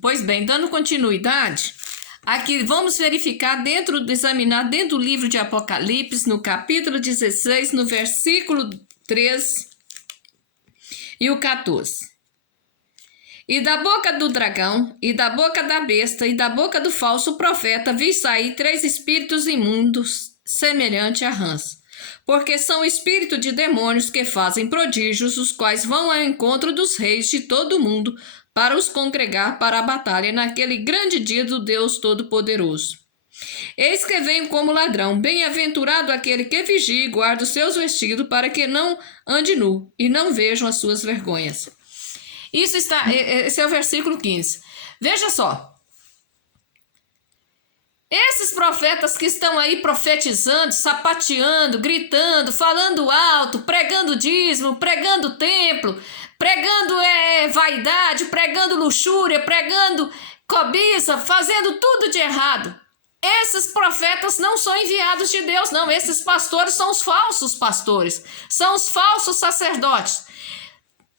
Pois bem, dando continuidade, aqui vamos examinar dentro do livro de Apocalipse, no capítulo 16, no versículo 3 e o 14. E da boca do dragão, e da boca da besta, e da boca do falso profeta, vi sair 3 espíritos imundos, semelhante a rãs. Porque são espíritos de demônios que fazem prodígios, os quais vão ao encontro dos reis de todo o mundo, para os congregar para a batalha naquele grande dia do Deus Todo-Poderoso. Eis que venho como ladrão, bem-aventurado aquele que vigia e guarda os seus vestidos, para que não ande nu, e não vejam as suas vergonhas. Esse é o versículo 15. Veja só. Esses profetas que estão aí profetizando, sapateando, gritando, falando alto, pregando dízimo, pregando templo, pregando vaidade, pregando luxúria, pregando cobiça, fazendo tudo de errado. Esses profetas não são enviados de Deus, não. Esses pastores são os falsos pastores, são os falsos sacerdotes.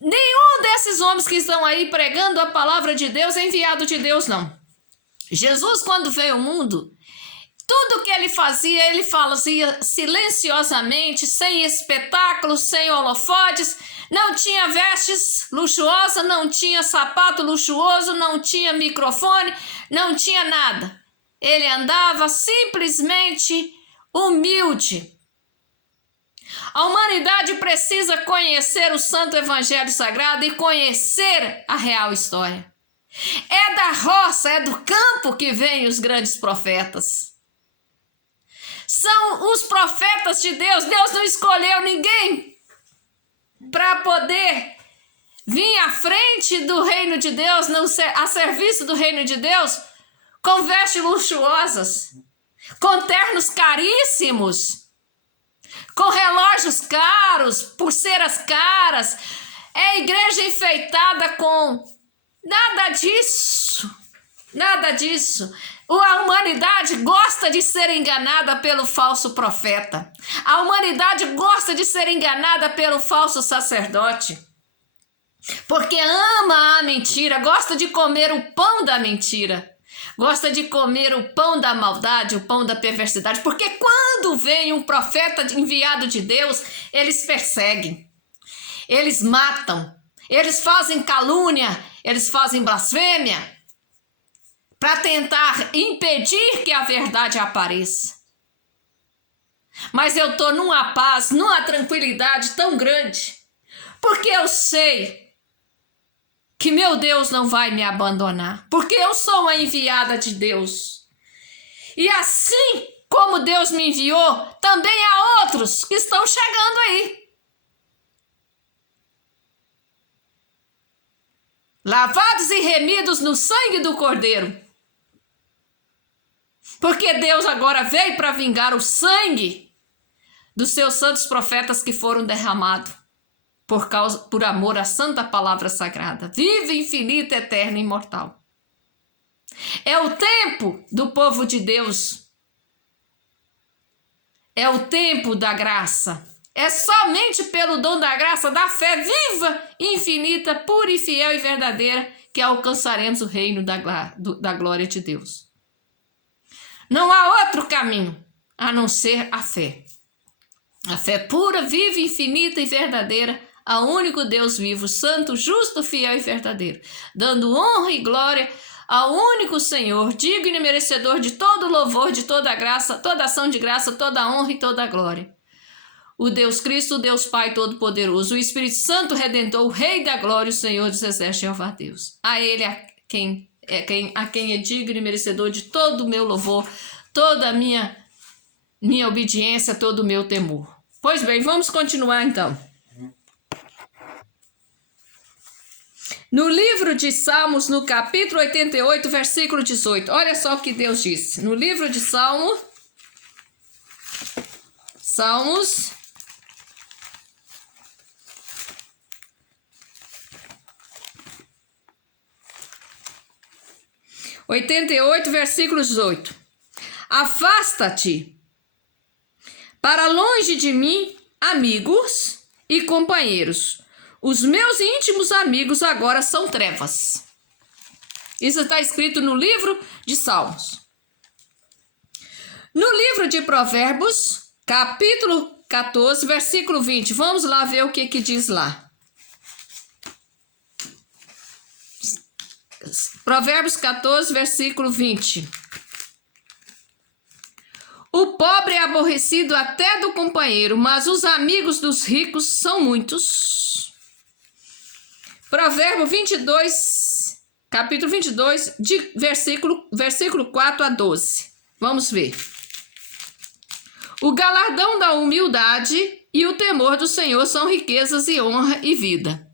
Nenhum desses homens que estão aí pregando a palavra de Deus é enviado de Deus, não. Jesus, quando veio ao mundo, tudo que ele fazia silenciosamente, sem espetáculos, sem holofotes, não tinha vestes luxuosas, não tinha sapato luxuoso, não tinha microfone, não tinha nada. Ele andava simplesmente humilde. A humanidade precisa conhecer o Santo Evangelho Sagrado e conhecer a real história. É da roça, é do campo que vêm os grandes profetas. São os profetas de Deus. Deus não escolheu ninguém para poder vir à frente do reino de Deus, a serviço do reino de Deus, com vestes luxuosas, com ternos caríssimos, com relógios caros, pulseiras caras, igreja enfeitada com... Nada disso, nada disso. A humanidade gosta de ser enganada pelo falso profeta. A humanidade gosta de ser enganada pelo falso sacerdote. Porque ama a mentira, gosta de comer o pão da mentira. Gosta de comer o pão da maldade, o pão da perversidade. Porque quando vem um profeta enviado de Deus, eles perseguem, eles matam, eles fazem calúnia, eles fazem blasfêmia para tentar impedir que a verdade apareça. Mas eu estou numa paz, numa tranquilidade tão grande, porque eu sei que meu Deus não vai me abandonar, porque eu sou uma enviada de Deus. E assim como Deus me enviou, também há outros que estão chegando aí. Lavados e remidos no sangue do Cordeiro. Porque Deus agora veio para vingar o sangue dos seus santos profetas que foram derramados por amor à santa palavra sagrada, viva, infinita, eterna e imortal. É o tempo do povo de Deus. É o tempo da graça. É somente pelo dom da graça, da fé viva, infinita, pura e fiel e verdadeira que alcançaremos o reino da glória de Deus. Não há outro caminho a não ser a fé. A fé pura, viva, infinita e verdadeira ao único Deus vivo, santo, justo, fiel e verdadeiro, dando honra e glória ao único Senhor, digno e merecedor de todo louvor, de toda graça, toda ação de graça, toda honra e toda glória. O Deus Cristo, o Deus Pai Todo-Poderoso, o Espírito Santo Redentor, o Rei da Glória, o Senhor dos Exércitos, Jeová Deus. A Ele a quem é digno e merecedor de todo o meu louvor, toda a minha obediência, todo o meu temor. Pois bem, vamos continuar então. No livro de Salmos, no capítulo 88, versículo 18. Olha só o que Deus disse. No livro de Salmos, 88, versículo 18. Afasta-te para longe de mim, amigos e companheiros. Os meus íntimos amigos agora são trevas. Isso está escrito no livro de Salmos. No livro de Provérbios, capítulo 14, versículo 20. Vamos lá ver o que diz lá. Provérbios 14, versículo 20. O pobre é aborrecido até do companheiro, mas os amigos dos ricos são muitos. Provérbio 22, capítulo 22, de versículo 4 a 12. Vamos ver. O galardão da humildade e o temor do Senhor são riquezas e honra e vida.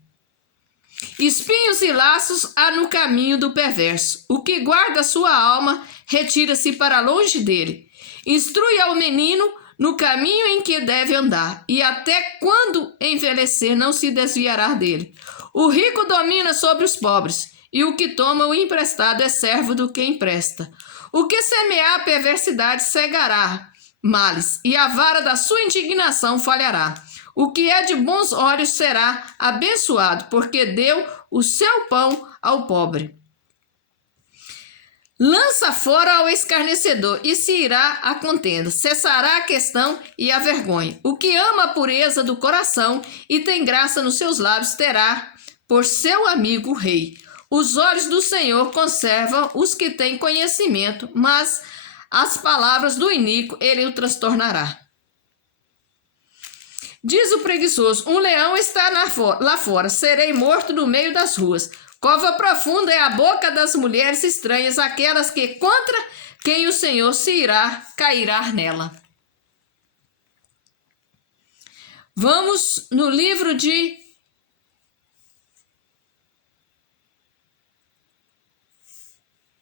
Espinhos e laços há no caminho do perverso. O que guarda sua alma retira-se para longe dele. Instrui ao menino no caminho em que deve andar, e até quando envelhecer não se desviará dele. O rico domina sobre os pobres, e o que toma o emprestado é servo do que empresta. O que semear perversidade cegará males, e a vara da sua indignação falhará. O que é de bons olhos será abençoado, porque deu o seu pão ao pobre. Lança fora ao escarnecedor, e se irá a contenda. Cessará a questão e a vergonha. O que ama a pureza do coração e tem graça nos seus lábios, terá por seu amigo o rei. Os olhos do Senhor conservam os que têm conhecimento, mas as palavras do iníquo ele o transtornará. Diz o preguiçoso: um leão está lá fora, serei morto no meio das ruas. Cova profunda é a boca das mulheres estranhas, aquelas que contra quem o Senhor se irá, cairá nela. Vamos no livro de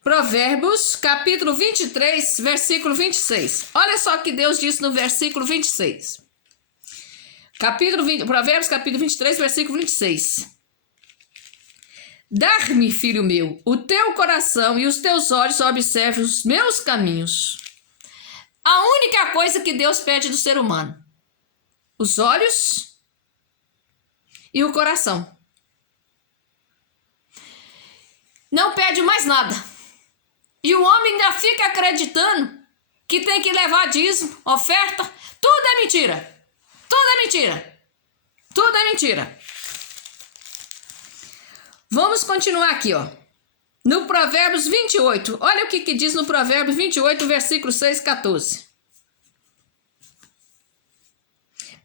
Provérbios, capítulo 23, versículo 26. Olha só o que Deus disse no versículo 26. Provérbios, capítulo 23, versículo 26. Dar-me, filho meu, o teu coração e os teus olhos observem os meus caminhos. A única coisa que Deus pede do ser humano: os olhos e o coração. Não pede mais nada. E o homem ainda fica acreditando que tem que levar dízimo, oferta. Tudo é mentira. Tudo é mentira. Tudo é mentira. Vamos continuar aqui, ó. No Provérbios 28. Olha o que diz no Provérbios 28, versículo 6, 14.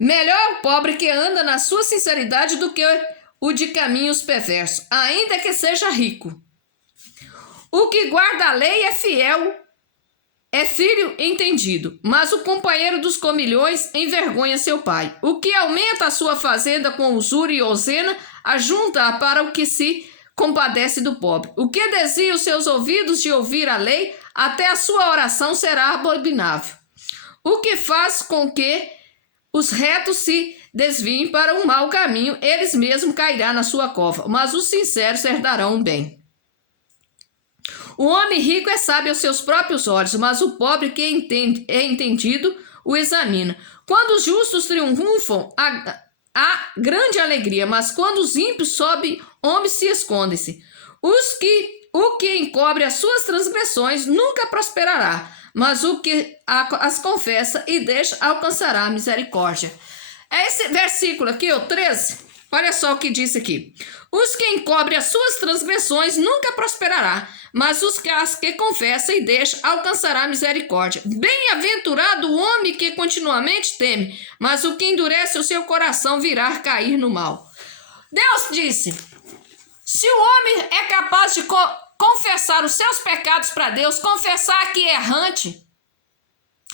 Melhor o pobre que anda na sua sinceridade do que o de caminhos perversos, ainda que seja rico. O que guarda a lei é fiel, é filho entendido, mas o companheiro dos comilhões envergonha seu pai. O que aumenta a sua fazenda com usura e ozena, ajunta-a para o que se compadece do pobre. O que desvia os seus ouvidos de ouvir a lei, até a sua oração será abominável. O que faz com que os retos se desviem para um mau caminho, eles mesmos cairão na sua cova, mas os sinceros herdarão o bem. O homem rico é sábio aos seus próprios olhos, mas o pobre que é entendido o examina. Quando os justos triunfam, há grande alegria, mas quando os ímpios sobem, homens se escondem-se. O que encobre as suas transgressões nunca prosperará, mas o que as confessa e deixa alcançará a misericórdia. Esse versículo aqui, o 13, olha só o que diz aqui. Os que encobrem as suas transgressões nunca prosperará, mas as que confessa e deixa alcançará a misericórdia. Bem-aventurado o homem que continuamente teme, mas o que endurece o seu coração virá cair no mal. Deus disse: se o homem é capaz de confessar os seus pecados para Deus, confessar que é errante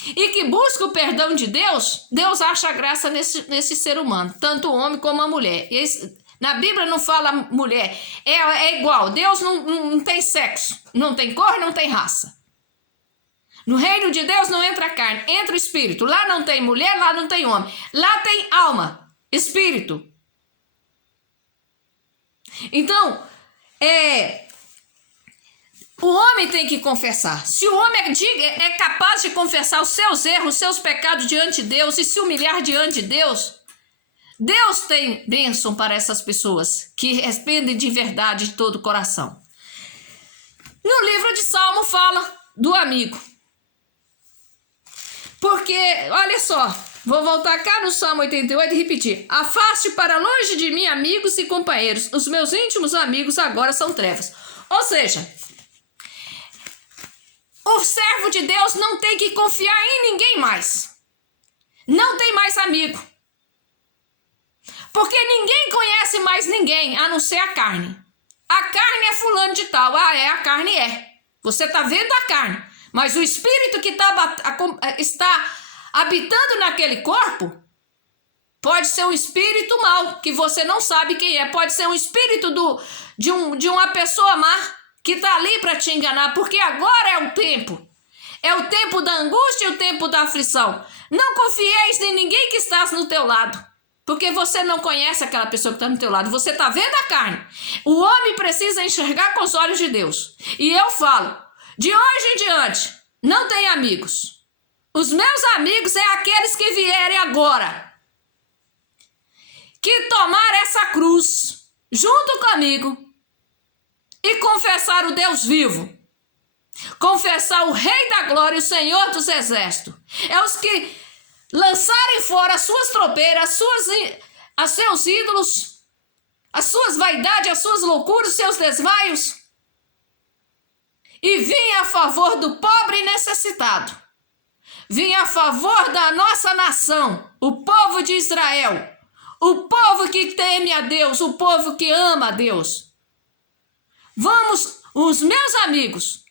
e que busca o perdão de Deus, Deus acha graça nesse ser humano, tanto o homem como a mulher. Na Bíblia não fala mulher, é igual. Deus não tem sexo, não tem cor, não tem raça. No reino de Deus não entra carne, entra o espírito. Lá não tem mulher, lá não tem homem. Lá tem alma, espírito. Então, o homem tem que confessar. Se o homem é capaz de confessar os seus erros, os seus pecados diante de Deus e se humilhar diante de Deus, Deus tem bênção para essas pessoas que respondem de verdade de todo o coração. salmo fala do amigo. Porque, olha só, vou voltar cá no Salmo 88 e repetir. Afaste para longe de mim amigos e companheiros. Os meus íntimos amigos agora são trevas. Ou seja, o servo de Deus não tem que confiar em ninguém mais. Não tem mais amigo. Porque ninguém conhece mais ninguém, a não ser a carne. A carne é fulano de tal. A carne é. Você está vendo a carne. Mas o espírito que está habitando naquele corpo pode ser um espírito mau, que você não sabe quem é. Pode ser um espírito de uma pessoa má que está ali para te enganar. Porque agora é o tempo. É o tempo da angústia e o tempo da aflição. Não confieis em ninguém que está no teu lado. Porque você não conhece aquela pessoa que está no teu lado. Você está vendo a carne. O homem precisa enxergar com os olhos de Deus. E eu falo, de hoje em diante, não tem amigos. Os meus amigos é aqueles que vierem agora. Que tomar essa cruz junto comigo e confessar o Deus vivo. Confessar o Rei da Glória, o Senhor dos Exércitos. É os que lançarem fora as suas tropeiras, os seus ídolos, as suas vaidades, as suas loucuras, os seus desvaios, e vim a favor do pobre e necessitado. Vim a favor da nossa nação, o povo de Israel, o povo que teme a Deus, o povo que ama a Deus. Vamos, os meus amigos,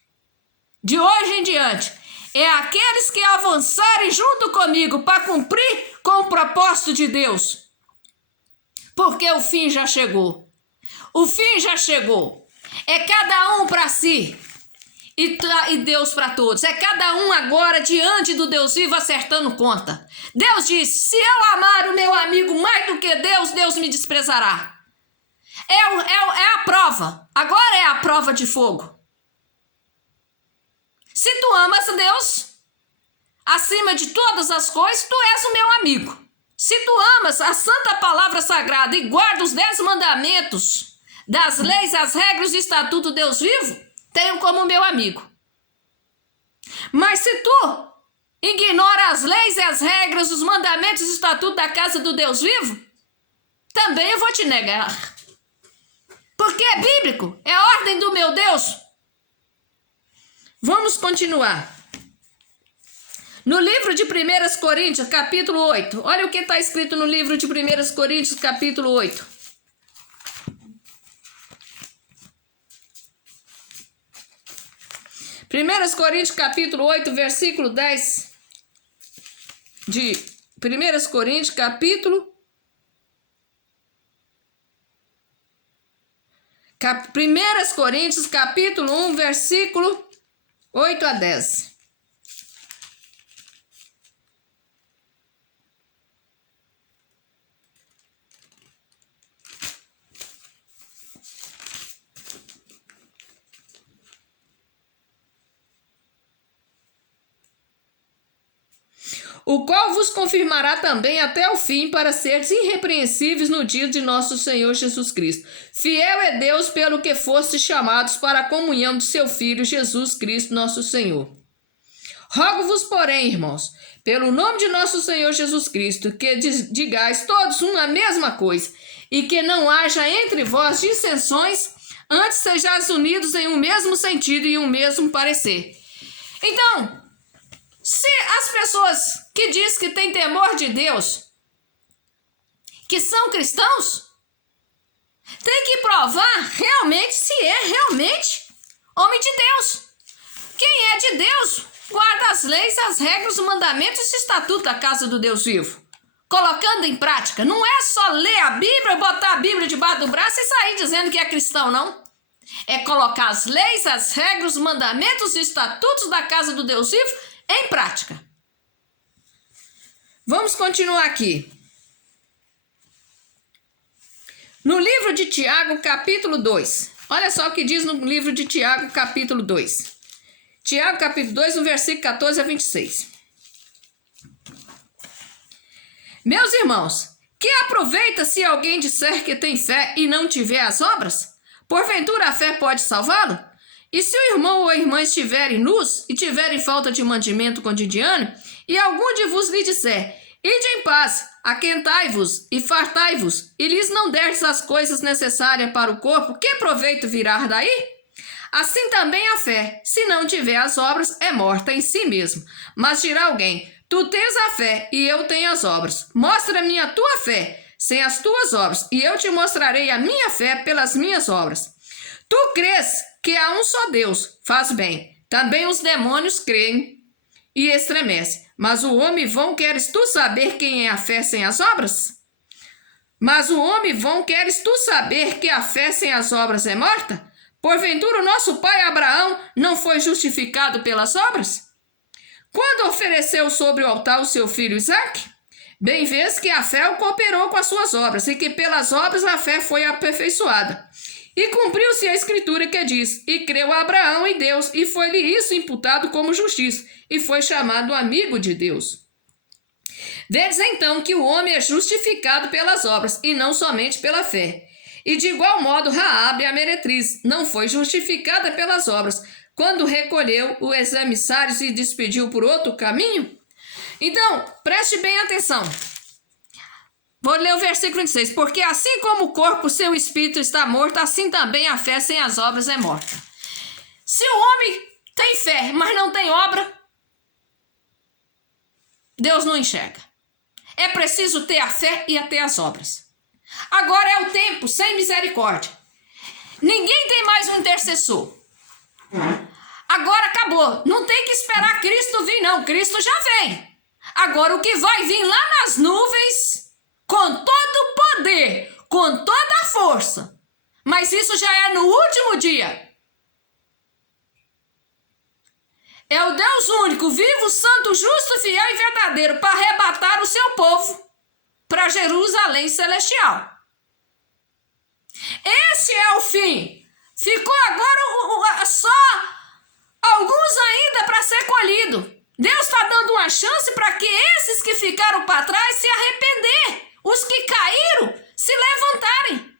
de hoje em diante, é aqueles que avançarem junto comigo para cumprir com o propósito de Deus. Porque o fim já chegou. O fim já chegou. É cada um para si e Deus para todos. É cada um agora diante do Deus vivo acertando conta. Deus disse, se eu amar o meu amigo mais do que Deus, Deus me desprezará. É a prova. Agora é a prova de fogo. Se tu amas Deus, acima de todas as coisas, tu és o meu amigo. Se tu amas a santa palavra sagrada e guarda os 10 mandamentos, das leis, as regras e estatuto do Deus vivo, tenho como meu amigo. Mas se tu ignora as leis e as regras, os mandamentos e estatuto da casa do Deus vivo, também eu vou te negar. Porque é bíblico, é a ordem do meu Deus. Vamos continuar. No livro de 1 Coríntios, capítulo 8. Olha o que está escrito no livro de 1 Coríntios, capítulo 8. Primeiras Coríntios, capítulo 8, versículo 10. De 1 Coríntios, capítulo 1 Coríntios, capítulo 1, versículo 8 a 10. O qual vos confirmará também até o fim, para seres irrepreensíveis no dia de nosso Senhor Jesus Cristo. Fiel é Deus, pelo que fostes chamados para a comunhão de seu Filho Jesus Cristo, nosso Senhor. Rogo-vos, porém, irmãos, pelo nome de nosso Senhor Jesus Cristo, que digais todos uma mesma coisa, e que não haja entre vós dissensões, antes sejais unidos em um mesmo sentido e um mesmo parecer. Então, se as pessoas que dizem que têm temor de Deus, que são cristãos, tem que provar realmente se é realmente homem de Deus. Quem é de Deus guarda as leis, as regras, os mandamentos e o estatuto da casa do Deus vivo, colocando em prática. Não é só ler a Bíblia, botar a Bíblia debaixo do braço e sair dizendo que é cristão, não. É colocar as leis, as regras, os mandamentos e estatutos da casa do Deus vivo em prática. Vamos continuar aqui. No livro de Tiago, capítulo 2. Olha só o que diz no livro de Tiago, capítulo 2. Tiago, capítulo 2, no versículo 14 a 26. Meus irmãos, que aproveita se alguém disser que tem fé e não tiver as obras? Porventura a fé pode salvá-lo? E se o irmão ou a irmã estiverem nus e tiverem falta de mantimento cotidiano, e algum de vos lhe disser, ide em paz, aquentai-vos e fartai-vos, e lhes não derdes as coisas necessárias para o corpo, que proveito virá daí? Assim também a fé, se não tiver as obras, é morta em si mesma. Mas dirá alguém, tu tens a fé e eu tenho as obras. Mostra-me a tua fé sem as tuas obras, e eu te mostrarei a minha fé pelas minhas obras. Tu crês que há um só Deus, faz bem. Também os demônios creem e estremecem. Mas o homem vão, queres tu saber quem é a fé sem as obras? Mas o homem vão, queres tu saber que a fé sem as obras é morta? Porventura o nosso pai Abraão não foi justificado pelas obras? Quando ofereceu sobre o altar o seu filho Isaque? Bem vês que a fé o cooperou com as suas obras, e que pelas obras a fé foi aperfeiçoada. E cumpriu-se a escritura que diz, e creu Abraão em Deus, e foi-lhe isso imputado como justiça, e foi chamado amigo de Deus. Vedes então que o homem é justificado pelas obras, e não somente pela fé. E de igual modo Raabe, a meretriz, não foi justificada pelas obras, quando recolheu os emissários e despediu por outro caminho? Então, preste bem atenção. Vou ler o versículo 26. Porque assim como o corpo, seu espírito está morto, assim também a fé sem as obras é morta. Se o homem tem fé, mas não tem obra, Deus não enxerga. É preciso ter a fé e ter as obras. Agora é o tempo sem misericórdia. Ninguém tem mais um intercessor. Agora acabou. Não tem que esperar Cristo vir, não. Cristo já vem. Agora o que vai vir lá nas nuvens, com todo o poder, com toda a força. Mas isso já é no último dia. É o Deus único, vivo, santo, justo, fiel e verdadeiro, para arrebatar o seu povo para Jerusalém celestial. Esse é o fim. Ficou agora só alguns ainda para ser colhido. Deus está dando uma chance para que esses que ficaram para trás se arrepender. Os que caíram se levantarem.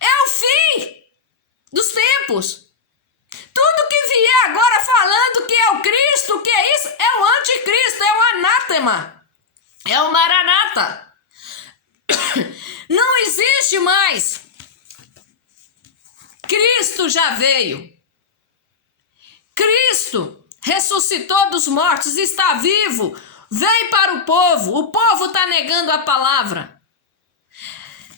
É o fim dos tempos. Tudo que vier agora falando que é o Cristo, que é isso, é o anticristo, é o anátema. É o maranata. Não existe mais. Cristo já veio. Cristo ressuscitou dos mortos, está vivo, veio para o povo está negando a palavra.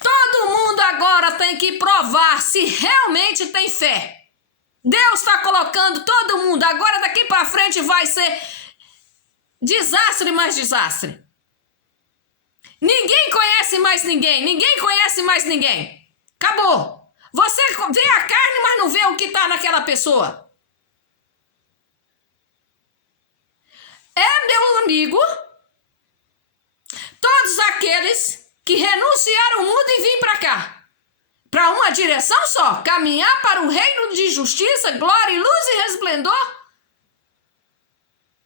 Todo mundo agora tem que provar se realmente tem fé. Deus está colocando todo mundo, agora daqui para frente vai ser desastre mais desastre. Ninguém conhece mais ninguém, ninguém conhece mais ninguém. Acabou. Você vê a carne, mas não vê o que está naquela pessoa. É, meu amigo, todos aqueles que renunciaram ao mundo e vêm para cá, para uma direção só, caminhar para o reino de justiça, glória, luz e resplendor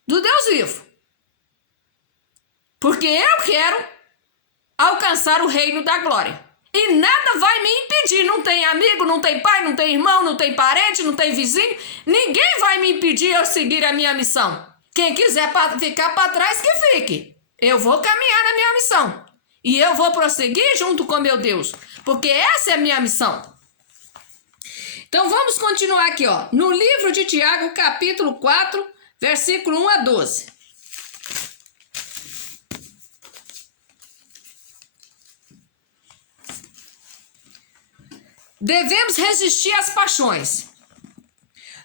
do Deus vivo. Porque eu quero alcançar o reino da glória. E nada vai me impedir, não tem amigo, não tem pai, não tem irmão, não tem parente, não tem vizinho, ninguém vai me impedir eu seguir a minha missão. Quem quiser ficar para trás, que fique. Eu vou caminhar na minha missão. E eu vou prosseguir junto com meu Deus. Porque essa é a minha missão. Então vamos continuar aqui, ó. No livro de Tiago, capítulo 4, versículo 1 a 12. Devemos resistir às paixões.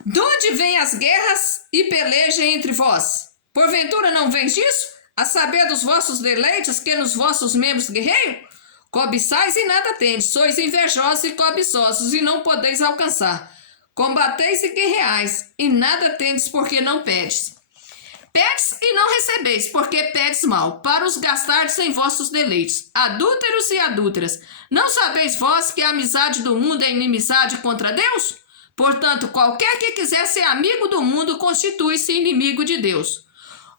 De onde vêm as guerras e peleja entre vós? Porventura não vem disso? A saber dos vossos deleites que nos vossos membros guerreiam? Cobiçais e nada tendes, sois invejosos e cobiçosos e não podeis alcançar. Combateis e guerreais e nada tendes porque não pedes. Pedes e não recebeis, porque pedes mal, para os gastardes em vossos deleites. Adúlteros e adúlteras, não sabeis vós que a amizade do mundo é inimizade contra Deus? Portanto, qualquer que quiser ser amigo do mundo constitui-se inimigo de Deus.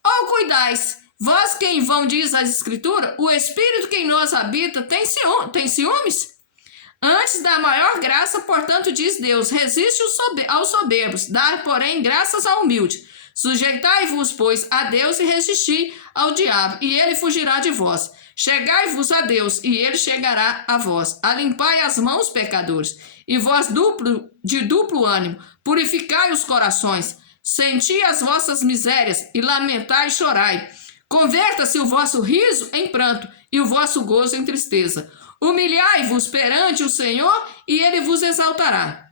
Ou cuidais, vós que em vão diz a Escritura, o Espírito que em nós habita tem ciúmes? Antes da maior graça, portanto, diz Deus, resiste aos soberbos, dá, porém, graças ao humilde. Sujeitai-vos, pois, a Deus e resisti ao diabo, e ele fugirá de vós. Chegai-vos a Deus, e ele chegará a vós. Alimpai as mãos, pecadores, e vós de duplo ânimo, purificai os corações, senti as vossas misérias, e lamentai e chorai. Converta-se o vosso riso em pranto, e o vosso gozo em tristeza. Humilhai-vos perante o Senhor, e ele vos exaltará.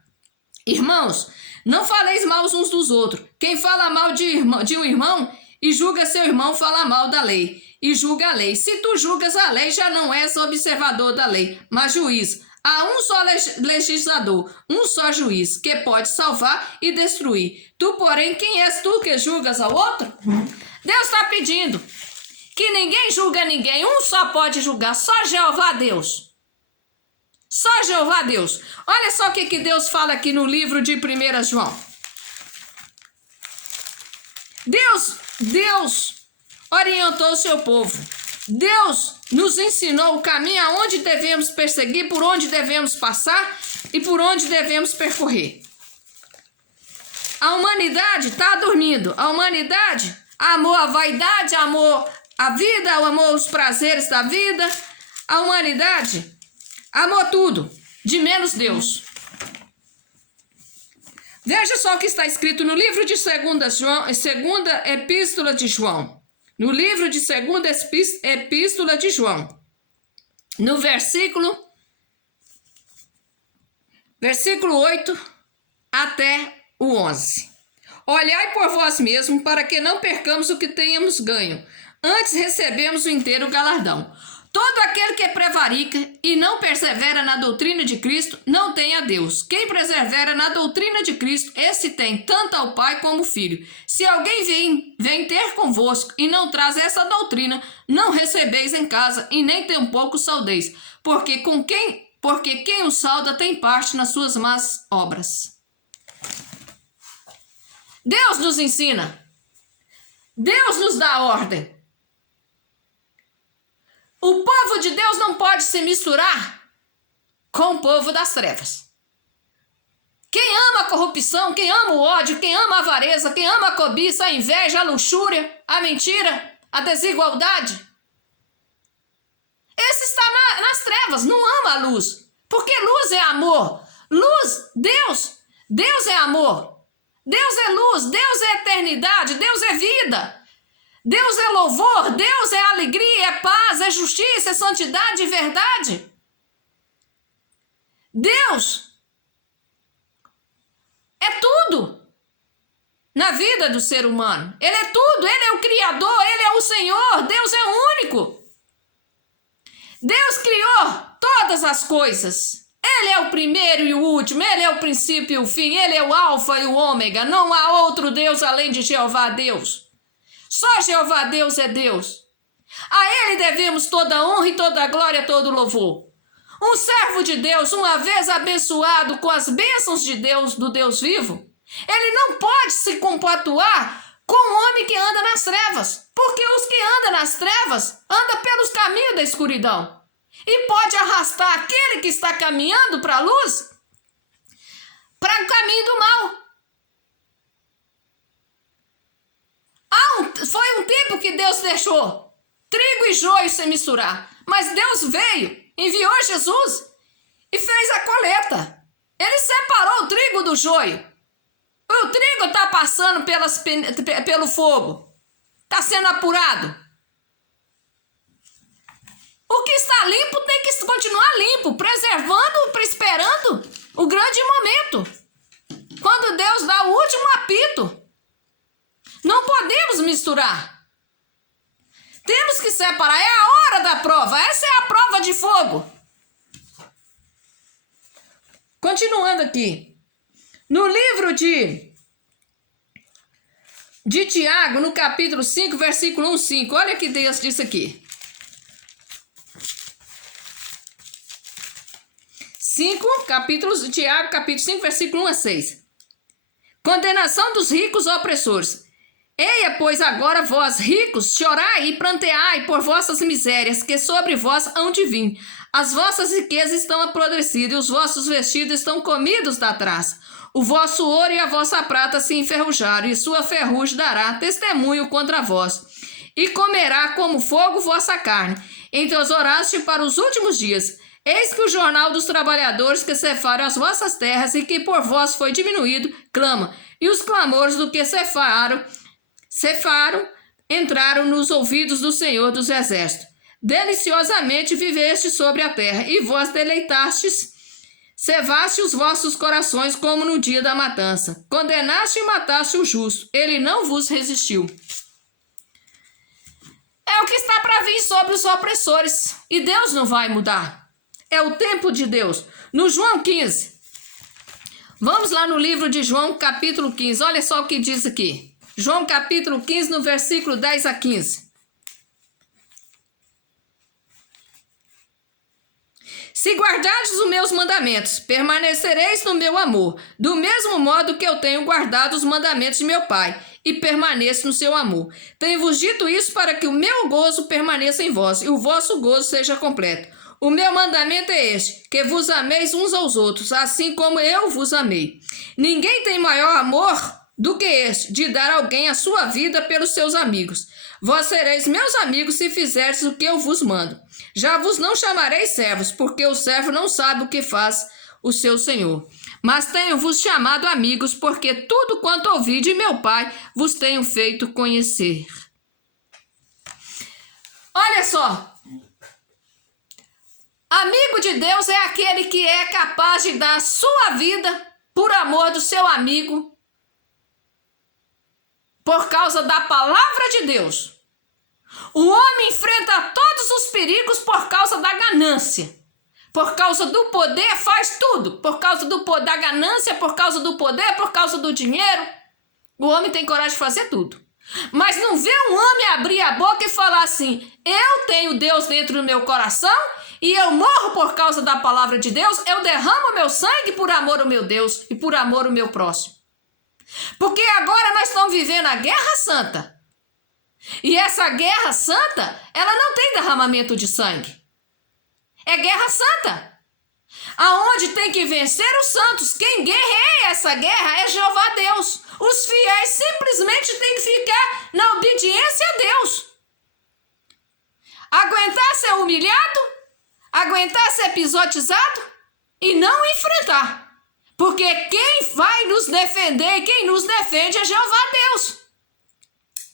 Irmãos, não faleis mal uns dos outros. Quem fala mal de um irmão e julga seu irmão, fala mal da lei e julga a lei. Se tu julgas a lei, já não és observador da lei, mas juiz. Há um só legislador, um só juiz, que pode salvar e destruir. Tu, porém, quem és tu que julgas ao outro? Deus está pedindo que ninguém julga ninguém. Um só pode julgar, só Jeová Deus. Só Jeová Deus. Olha só o que Deus fala aqui no livro de 1 João. Deus orientou o seu povo. Deus nos ensinou o caminho aonde devemos perseguir, por onde devemos passar e por onde devemos percorrer. A humanidade está dormindo. A humanidade amou a vaidade, amou a vida, amou os prazeres da vida. A humanidade amou tudo, de menos Deus. Veja só o que está escrito no livro de segunda Epístola de João. No livro de segunda Epístola de João. No versículo 8 até o 11. Olhai por vós mesmos para que não percamos o que tenhamos ganho. Antes recebemos o inteiro galardão. Todo aquele que prevarica e não persevera na doutrina de Cristo, não tem a Deus. Quem persevera na doutrina de Cristo, esse tem tanto ao Pai como o Filho. Se alguém vem ter convosco e não traz essa doutrina, não recebeis em casa e nem tampouco saudeis, porque quem o sauda tem parte nas suas más obras. Deus nos ensina. Deus nos dá ordem. O povo de Deus não pode se misturar com o povo das trevas. Quem ama a corrupção, quem ama o ódio, quem ama a avareza, quem ama a cobiça, a inveja, a luxúria, a mentira, a desigualdade, esse está nas trevas, não ama a luz. Porque luz é amor. Deus é amor. Deus é luz, Deus é eternidade, Deus é vida. Deus é louvor, Deus é alegria, é paz, é justiça, é santidade e verdade. Deus é tudo na vida do ser humano. Ele é tudo, Ele é o Criador, Ele é o Senhor, Deus é único. Deus criou todas as coisas. Ele é o primeiro e o último, Ele é o princípio e o fim, Ele é o alfa e o ômega. Não há outro Deus além de Jeová Deus. Só Jeová Deus é Deus. A Ele devemos toda honra e toda glória, todo louvor. Um servo de Deus, uma vez abençoado com as bênçãos de Deus, do Deus vivo, ele não pode se compactuar com o homem que anda nas trevas, porque os que andam nas trevas andam pelos caminhos da escuridão e pode arrastar aquele que está caminhando para a luz para o caminho do mal. Foi um tempo que Deus deixou trigo e joio se misturar, mas Deus veio, enviou Jesus e fez a coleta. Ele separou o trigo do joio. O trigo está passando pelo fogo, está sendo apurado. O que está limpo tem que continuar limpo, preservando, esperando o grande momento, quando Deus dá o último apito. Não podemos misturar. Temos que separar. É a hora da prova. Essa é a prova de fogo. Continuando aqui. No livro de Tiago, no capítulo 5, versículo 1-5. Olha o que Deus disse aqui. 5, capítulos de Tiago, capítulo 5, versículo 1-6. Condenação dos ricos opressores. Eia, pois agora vós, ricos, chorai e pranteai por vossas misérias, que sobre vós hão de vir. As vossas riquezas estão apodrecidas, e os vossos vestidos estão comidos da traça. O vosso ouro e a vossa prata se enferrujaram, e sua ferrugem dará testemunho contra vós. E comerá como fogo vossa carne. Entesouраste para os últimos dias. Eis que o jornal dos trabalhadores que cefaram as vossas terras e que por vós foi diminuído, clama. E os clamores do que cefaram entraram nos ouvidos do Senhor dos Exércitos. Deliciosamente viveste sobre a terra, e vós deleitastes, cevaste os vossos corações como no dia da matança. Condenaste e mataste o justo, ele não vos resistiu. É o que está para vir sobre os opressores, e Deus não vai mudar. É o tempo de Deus. No João 15, vamos lá no livro de João, capítulo 15, olha só o que diz aqui. João capítulo 15, no versículo 10 a 15. Se guardardes os meus mandamentos, permanecereis no meu amor, do mesmo modo que eu tenho guardado os mandamentos de meu Pai, e permaneço no seu amor. Tenho-vos dito isso para que o meu gozo permaneça em vós, e o vosso gozo seja completo. O meu mandamento é este, que vos ameis uns aos outros, assim como eu vos amei. Ninguém tem maior amor do que este, de dar a alguém a sua vida pelos seus amigos. Vós sereis meus amigos se fizerdes o que eu vos mando. Já vos não chamarei servos, porque o servo não sabe o que faz o seu senhor. Mas tenho-vos chamado amigos, porque tudo quanto ouvi de meu Pai vos tenho feito conhecer. Olha só. Amigo de Deus é aquele que é capaz de dar a sua vida por amor do seu amigo, por causa da palavra de Deus. O homem enfrenta todos os perigos por causa da ganância. Por causa do poder, faz tudo. Por causa da ganância, por causa do poder, por causa do dinheiro. O homem tem coragem de fazer tudo. Mas não vê um homem abrir a boca e falar assim: eu tenho Deus dentro do meu coração e eu morro por causa da palavra de Deus. Eu derramo meu sangue por amor ao meu Deus e por amor ao meu próximo. Porque agora nós estamos vivendo a guerra santa. E essa guerra santa, ela não tem derramamento de sangue. É guerra santa. Aonde tem que vencer os santos. Quem guerreia essa guerra é Jeová Deus. Os fiéis simplesmente têm que ficar na obediência a Deus. Aguentar ser humilhado, aguentar ser pisotizado e não enfrentar. Porque quem vai nos defender, quem nos defende é Jeová Deus.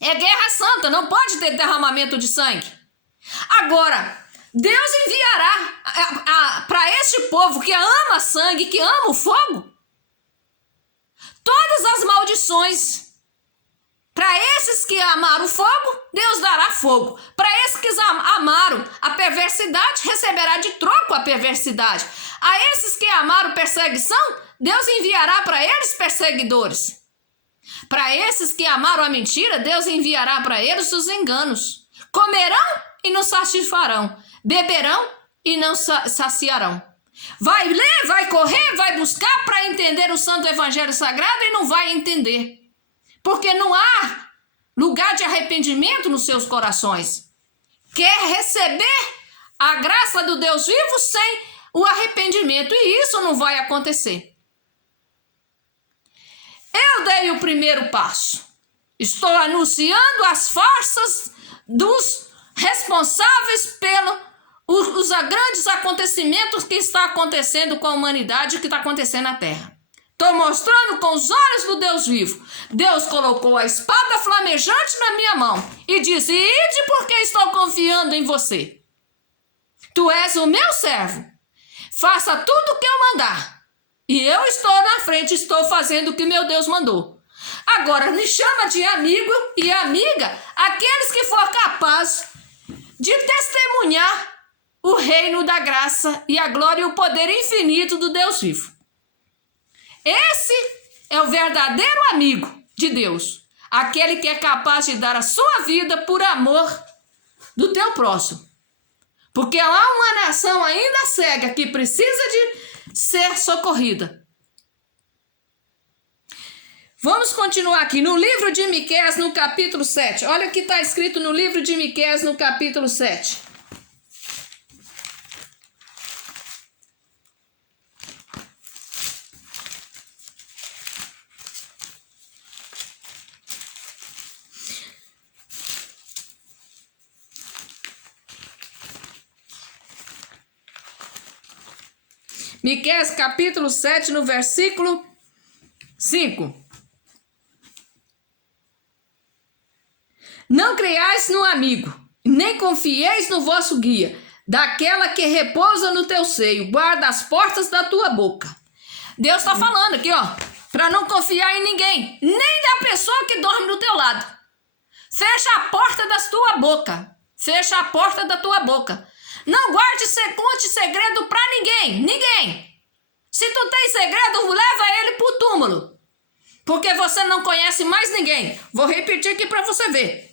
É guerra santa, não pode ter derramamento de sangue. Agora, Deus enviará para este povo que ama sangue, que ama o fogo, todas as maldições. Para esses que amaram o fogo, Deus dará fogo. Para esses que amaram a perversidade, receberá de troco a perversidade. A esses que amaram perseguição, Deus enviará para eles perseguidores. Para esses que amaram a mentira, Deus enviará para eles os enganos. Comerão e não satisfarão. Beberão e não saciarão. Vai ler, vai correr, vai buscar para entender o Santo Evangelho Sagrado e não vai entender. Porque não há lugar de arrependimento nos seus corações. Quer receber a graça do Deus vivo sem o arrependimento. E isso não vai acontecer. Eu dei o primeiro passo. Estou anunciando as forças dos responsáveis pelos grandes acontecimentos que está acontecendo com a humanidade, que está acontecendo na Terra. Estou mostrando com os olhos do Deus vivo. Deus colocou a espada flamejante na minha mão e disse: ide porque estou confiando em você. Tu és o meu servo. Faça tudo o que eu mandar. E eu estou na frente, estou fazendo o que meu Deus mandou. Agora, me chama de amigo e amiga aqueles que for capaz de testemunhar o reino da graça e a glória e o poder infinito do Deus vivo. Esse é o verdadeiro amigo de Deus. Aquele que é capaz de dar a sua vida por amor do teu próximo. Porque há uma nação ainda cega que precisa de ser socorrida. Vamos continuar aqui no livro de Miqueias, no capítulo 7. Olha o que está escrito no livro de Miqueias, no capítulo 7. Miqueias capítulo 7, no versículo 5. Não creiais no amigo, nem confieis no vosso guia, daquela que repousa no teu seio, guarda as portas da tua boca. Deus está falando aqui, ó, para não confiar em ninguém, nem da pessoa que dorme do teu lado. Fecha a porta da tua boca. Fecha a porta da tua boca. Não conte segredo para ninguém. Se tu tem segredo, leva ele pro túmulo. Porque você não conhece mais ninguém. Vou repetir aqui para você ver.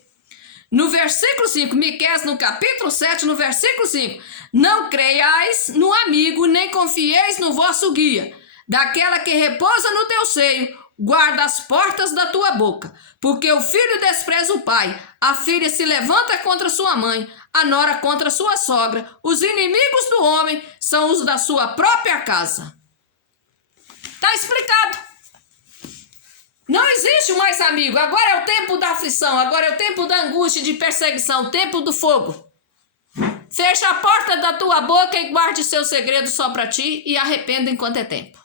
No versículo 5, Miqueias no capítulo 7, no versículo 5. Não creiais no amigo, nem confieis no vosso guia. Daquela que repousa no teu seio, guarda as portas da tua boca. Porque o filho despreza o pai, a filha se levanta contra sua mãe, a nora contra sua sogra. Os inimigos do homem são os da sua própria casa. Está explicado. Não existe mais amigo. Agora é o tempo da aflição, agora é o tempo da angústia, de perseguição, o tempo do fogo. Fecha a porta da tua boca e guarde seu segredo só para ti e arrependa enquanto é tempo.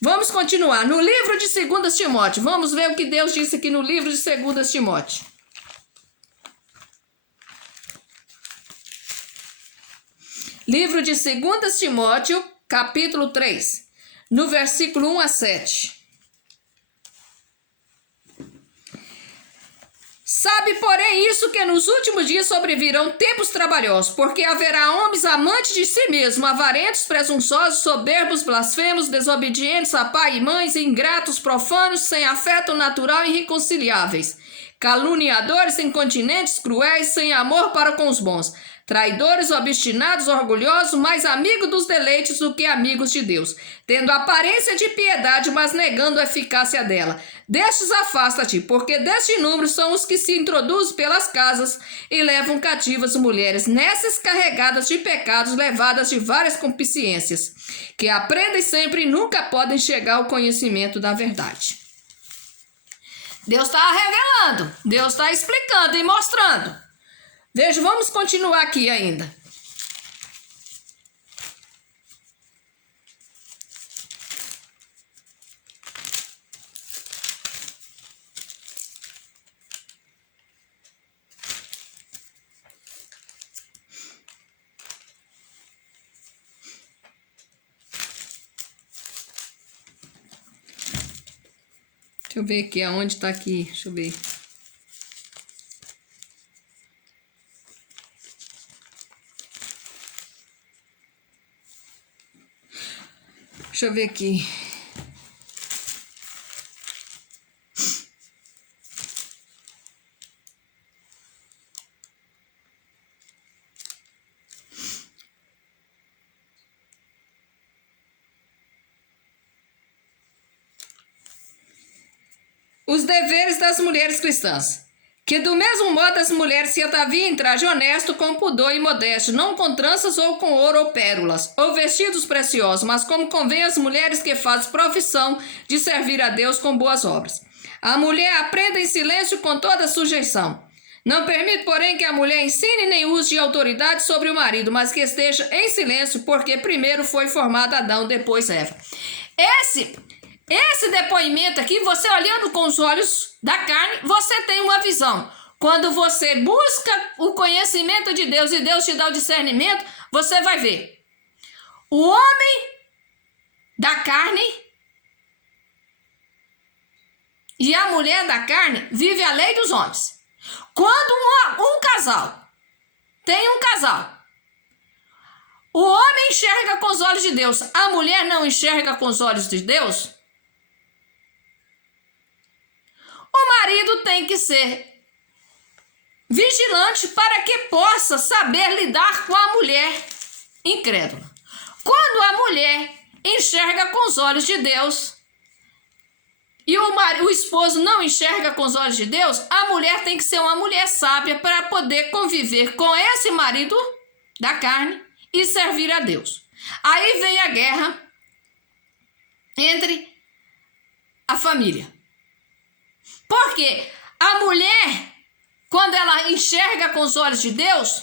Vamos continuar. No livro de 2 Timóteo, vamos ver o que Deus disse aqui no livro de 2 Timóteo. Livro de 2 Timóteo, capítulo 3, no versículo 1 a 7. Sabe, porém, isso que nos últimos dias sobrevirão tempos trabalhosos, porque haverá homens amantes de si mesmos, avarentos, presunçosos, soberbos, blasfemos, desobedientes a pai e mães, ingratos, profanos, sem afeto natural e irreconciliáveis, caluniadores, incontinentes, cruéis, sem amor para com os bons, traidores, obstinados, orgulhosos, mais amigos dos deleites do que amigos de Deus, tendo aparência de piedade, mas negando a eficácia dela. Destes afasta-te, porque deste número são os que se introduzem pelas casas e levam cativas mulheres, nessas carregadas de pecados, levadas de várias concupiscências, que aprendem sempre e nunca podem chegar ao conhecimento da verdade. Deus está revelando, Deus está explicando e mostrando. Veja, vamos continuar aqui ainda. Deixa eu ver aqui, aonde está aqui, deixa eu ver. Deixa eu ver aqui. Os deveres das mulheres cristãs. Que do mesmo modo as mulheres se ataviam em traje honesto, com pudor e modéstia, não com tranças ou com ouro ou pérolas, ou vestidos preciosos, mas como convém às mulheres que fazem profissão de servir a Deus com boas obras. A mulher aprenda em silêncio com toda sujeição. Não permite, porém, que a mulher ensine nem use de autoridade sobre o marido, mas que esteja em silêncio, porque primeiro foi formado Adão, depois Eva. Esse depoimento aqui, você olhando com os olhos da carne, você tem uma visão. Quando você busca o conhecimento de Deus e Deus te dá o discernimento, você vai ver. O homem da carne e a mulher da carne vive a lei dos homens. Quando um casal tem um casal, o homem enxerga com os olhos de Deus, a mulher não enxerga com os olhos de Deus, o marido tem que ser vigilante para que possa saber lidar com a mulher incrédula. Quando a mulher enxerga com os olhos de Deus e o esposo não enxerga com os olhos de Deus, a mulher tem que ser uma mulher sábia para poder conviver com esse marido da carne e servir a Deus. Aí vem a guerra entre a família. Porque a mulher, quando ela enxerga com os olhos de Deus,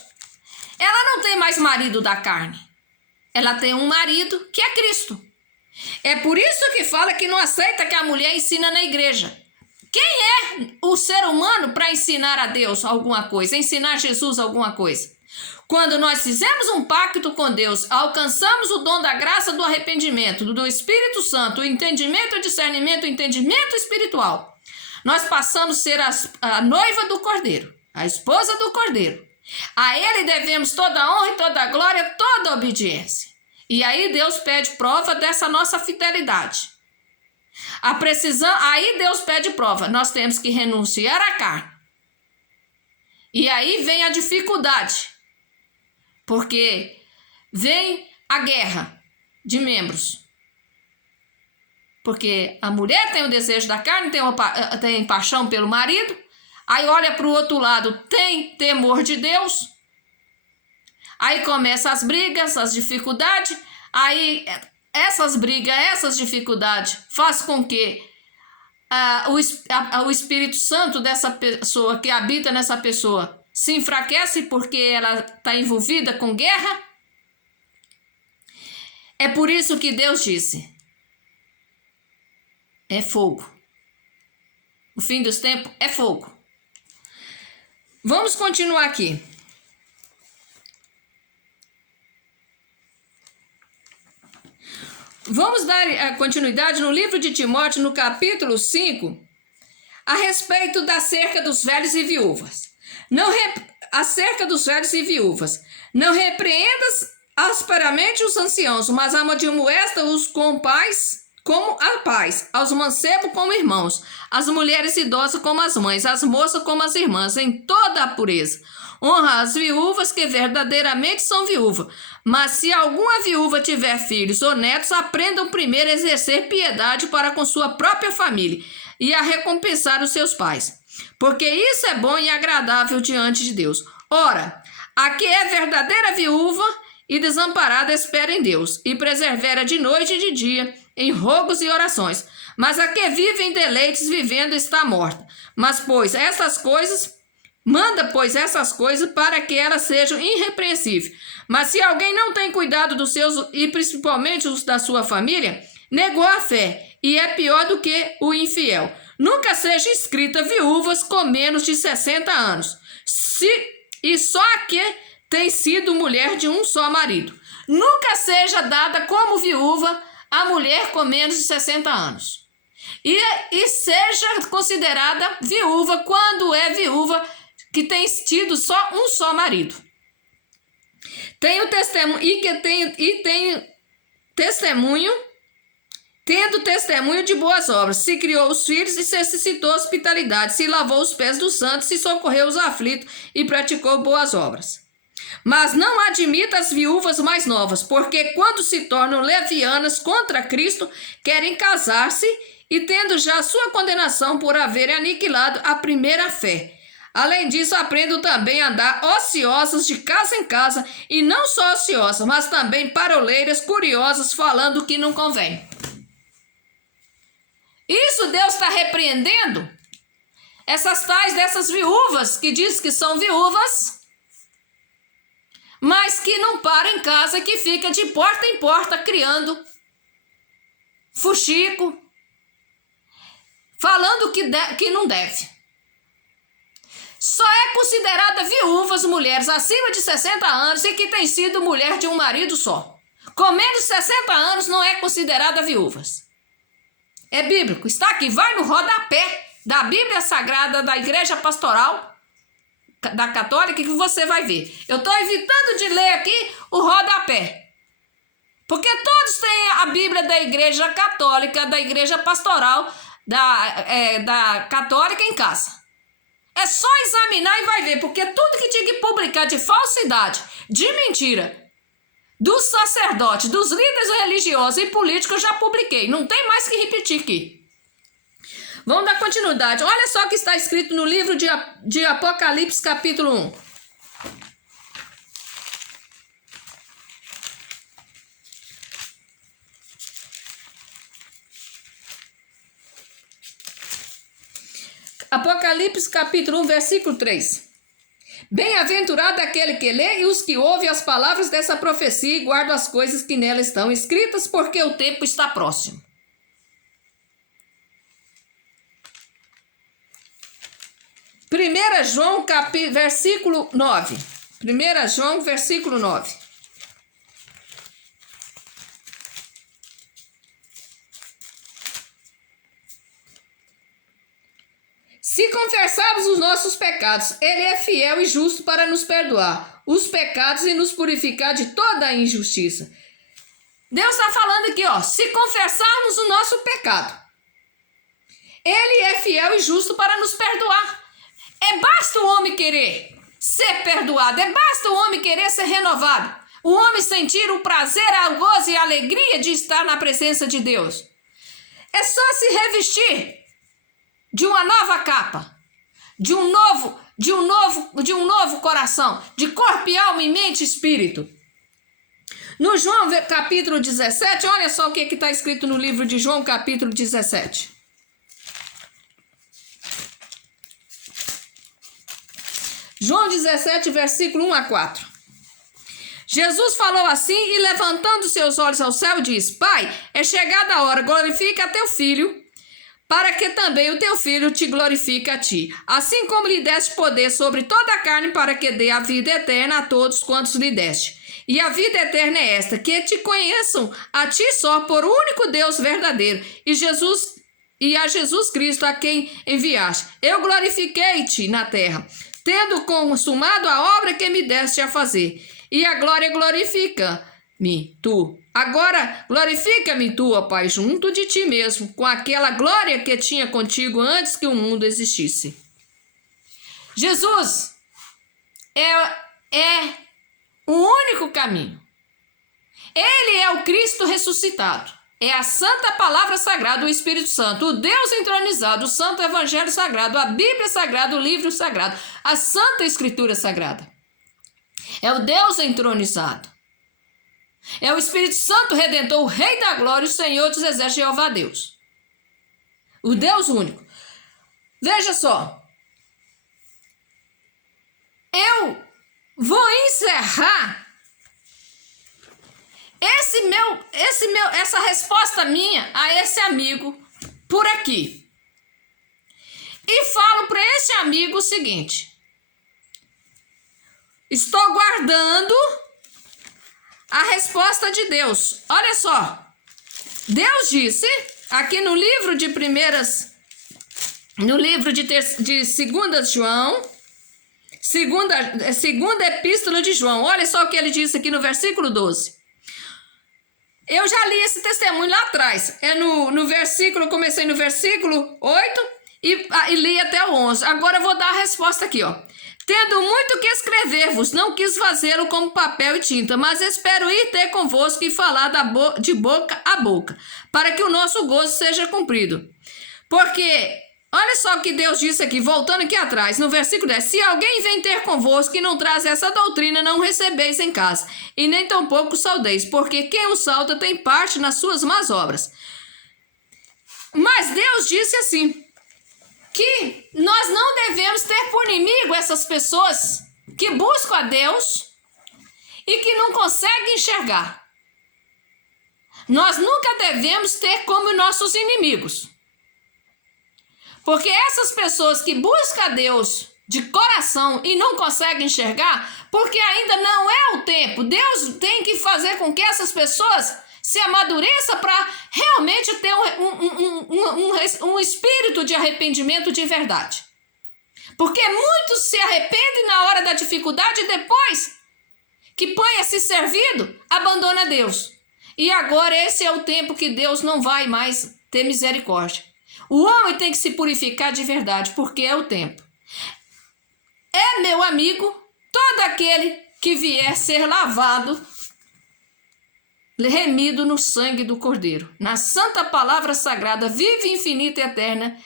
ela não tem mais marido da carne. ela tem um marido que é Cristo. É por isso que fala que não aceita que a mulher ensina na igreja. Quem é o ser humano para ensinar a Deus alguma coisa, ensinar Jesus alguma coisa? Quando nós fizemos um pacto com Deus, alcançamos o dom da graça do arrependimento, do Espírito Santo, o entendimento, o discernimento, o entendimento espiritual. Nós passamos a ser a noiva do Cordeiro, a esposa do Cordeiro. A Ele devemos toda a honra e toda a glória, toda a obediência. E aí Deus pede prova dessa nossa fidelidade. Aí Deus pede prova. Nós temos que renunciar à carne. E aí vem a dificuldade. Porque vem a guerra de membros. Porque a mulher tem o desejo da carne, tem paixão pelo marido. Aí olha para o outro lado, tem temor de Deus. Aí começam as brigas, as dificuldades. Aí essas brigas, essas dificuldades faz com que o Espírito Santo dessa pessoa, que habita nessa pessoa, se enfraquece porque ela está envolvida com guerra. É por isso que Deus disse: é fogo. O fim dos tempos é fogo. Vamos continuar aqui. Vamos dar continuidade no livro de Timóteo, no capítulo 5, a respeito da cerca dos velhos e viúvas. Acerca dos velhos e viúvas. Não repreendas asperamente os anciãos, mas admoesta-os com paz, como a paz, aos mancebos como irmãos, as mulheres idosas como as mães, as moças como as irmãs, em toda a pureza. Honra as viúvas que verdadeiramente são viúvas. Mas se alguma viúva tiver filhos ou netos, aprendam primeiro a exercer piedade para com sua própria família e a recompensar os seus pais. Porque isso é bom e agradável diante de Deus. Ora, a que é verdadeira viúva e desamparada espera em Deus, e persevera de noite e de dia em rogos e orações. Mas a que vive em deleites vivendo está morta. Manda, pois, essas coisas para que elas sejam irrepreensíveis. Mas se alguém não tem cuidado dos seus, e principalmente os da sua família, negou a fé, e é pior do que o infiel. Nunca seja inscrita viúvas com menos de 60 anos, e só a que tem sido mulher de um só marido. Nunca seja dada como viúva a mulher com menos de 60 anos. E seja considerada viúva quando é viúva que tem tido só um só marido. Tendo testemunho de boas obras, se criou os filhos e se suscitou hospitalidade, se lavou os pés dos santos, se socorreu os aflitos e praticou boas obras. Mas não admita as viúvas mais novas, porque quando se tornam levianas contra Cristo, querem casar-se e tendo já sua condenação por haverem aniquilado a primeira fé. Além disso, aprendam também a andar ociosas de casa em casa, e não só ociosas, mas também paroleiras, curiosas, falando o que não convém. Isso Deus está repreendendo essas tais dessas viúvas, que diz que são viúvas, mas que não param em casa, que fica de porta em porta criando fuxico, falando que não deve. Só é considerada viúvas mulheres acima de 60 anos e que tem sido mulher de um marido só. Com menos de 60 anos não é considerada viúvas. É bíblico, está aqui, vai no rodapé da Bíblia Sagrada da Igreja Pastoral da Católica que você vai ver. Eu estou evitando de ler aqui o rodapé, porque todos têm a Bíblia da Igreja Católica, da Igreja Pastoral da Católica em casa. É só examinar e vai ver, porque tudo que tinha que publicar de falsidade, de mentira, dos sacerdotes, dos líderes religiosos e políticos, eu já publiquei. Não tem mais que repetir aqui. Vamos dar continuidade. Olha só o que está escrito no livro de Apocalipse, capítulo 1. Apocalipse capítulo 1, versículo 3. Bem-aventurado aquele que lê e os que ouvem as palavras dessa profecia e guardam as coisas que nela estão escritas, porque o tempo está próximo. João, versículo 9. 1 João, versículo 9. Se confessarmos os nossos pecados, Ele é fiel e justo para nos perdoar os pecados e nos purificar de toda a injustiça. Deus está falando aqui, ó, se confessarmos o nosso pecado, Ele é fiel e justo para nos perdoar. Basta o homem querer ser perdoado, basta o homem querer ser renovado, o homem sentir o prazer, a gozo e a alegria de estar na presença de Deus. É só se revestir de uma nova capa, de um novo coração, de corpo e alma e mente e espírito. No João capítulo 17, olha só o que está escrito no livro de João capítulo 17. João 17, versículo 1 a 4. Jesus falou assim e levantando seus olhos ao céu disse: Pai, é chegada a hora, glorifica teu filho, para que também o teu filho te glorifique a ti. Assim como lhe deste poder sobre toda a carne, para que dê a vida eterna a todos quantos lhe deste. E a vida eterna é esta, que te conheçam a ti só por único Deus verdadeiro, e a Jesus Cristo a quem enviaste. Eu glorifiquei-te na terra, tendo consumado a obra que me deste a fazer. E a glória glorifica-me tu. Agora glorifica-me tu, ó Pai, junto de ti mesmo, com aquela glória que tinha contigo antes que o mundo existisse. Jesus é o único caminho. Ele é o Cristo ressuscitado. É a santa palavra sagrada, o Espírito Santo, o Deus entronizado, o santo evangelho sagrado, a Bíblia sagrada, o livro sagrado, a santa escritura sagrada. É o Deus entronizado. É o Espírito Santo Redentor, o Rei da Glória, o Senhor dos Exércitos, Jeová Deus. O Deus único. Veja só. Eu vou encerrar essa resposta minha a esse amigo por aqui. E falo para esse amigo o seguinte: estou guardando a resposta de Deus. Olha só. Deus disse aqui no livro de segunda João, segunda epístola de João. Olha só o que ele disse aqui no versículo 12. Eu já li esse testemunho lá atrás. Comecei no versículo 8 e li até o 11. Agora eu vou dar a resposta aqui, ó. Tendo muito que escrever-vos, não quis fazê-lo como papel e tinta, mas espero ir ter convosco e falar de boca a boca, para que o nosso gozo seja cumprido. Porque, olha só o que Deus disse aqui, voltando aqui atrás, no versículo 10. Se alguém vem ter convosco e não traz essa doutrina, não recebeis em casa, e nem tampouco saudeis, porque quem o salta tem parte nas suas más obras. Mas Deus disse assim, que nós não devemos ter por inimigo essas pessoas que buscam a Deus e que não conseguem enxergar. Nós nunca devemos ter como nossos inimigos. Porque essas pessoas que buscam a Deus de coração e não conseguem enxergar, porque ainda não é o tempo. Deus tem que fazer com que essas pessoas se amadureça para realmente ter um espírito de arrependimento de verdade. Porque muitos se arrependem na hora da dificuldade e depois que põe a se servido, abandona Deus. E agora esse é o tempo que Deus não vai mais ter misericórdia. O homem tem que se purificar de verdade, porque é o tempo. É, meu amigo, todo aquele que vier ser lavado, remido no sangue do Cordeiro, na santa palavra sagrada, viva, infinita, eterna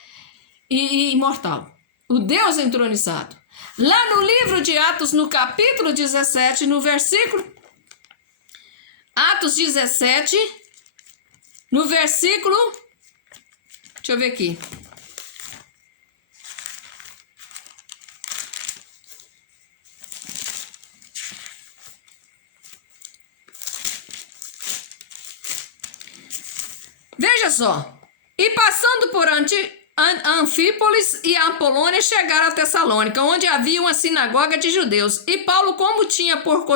e imortal. O Deus entronizado. Lá no livro de Atos, no capítulo 17, no versículo... Atos 17, no versículo... Deixa eu ver aqui. Olha só. E passando por Anfípolis e Apolônia, chegaram a Tessalônica, onde havia uma sinagoga de judeus. E Paulo, como tinha por